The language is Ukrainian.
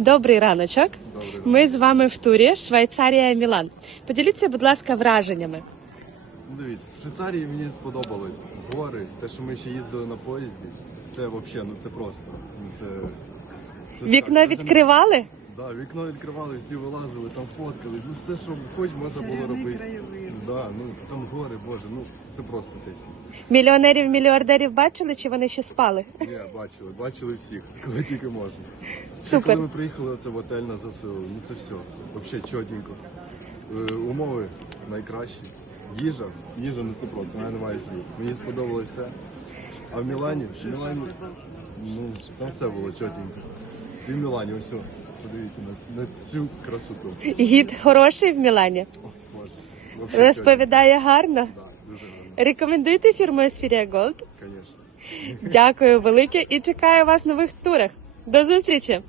Добрий раночок. Добре. Ми з вами в турі Швейцарія Мілан. Поділіться, будь ласка, враженнями. Ну, Дивіться, в Швейцарії мені сподобалось. Гори, те, що ми ще їздили на поїзді, це взагалі, ну це просто. Ну, це, це Вікно так. відкривали? Да, вікно відкривали, всі вилазили, там фоткались. Ну все, що хоч можна було робити. Да, ну там гори, боже, ну це просто пісня. Мільйонерів, мільярдерів бачили чи вони ще спали? Ні, бачили, бачили всіх, коли тільки можна. Ще Супер. коли ми приїхали оце в отель на ЗСУ, ну це все. Взагалі чотенько. Е, умови найкращі. Їжа, їжа, ну це просто, вона немає слів. Мені сподобалось все. А в Мілані, в Мілані, ну, там все було чотенько. І в Мілані, ось, о, подивіться на, на цю красоту. Гід хороший в Мілані. Розповідає гарно. Рекомендуйте фірму Сфірія Голд. звісно. Дякую велике і чекаю вас в нових турах. До зустрічі!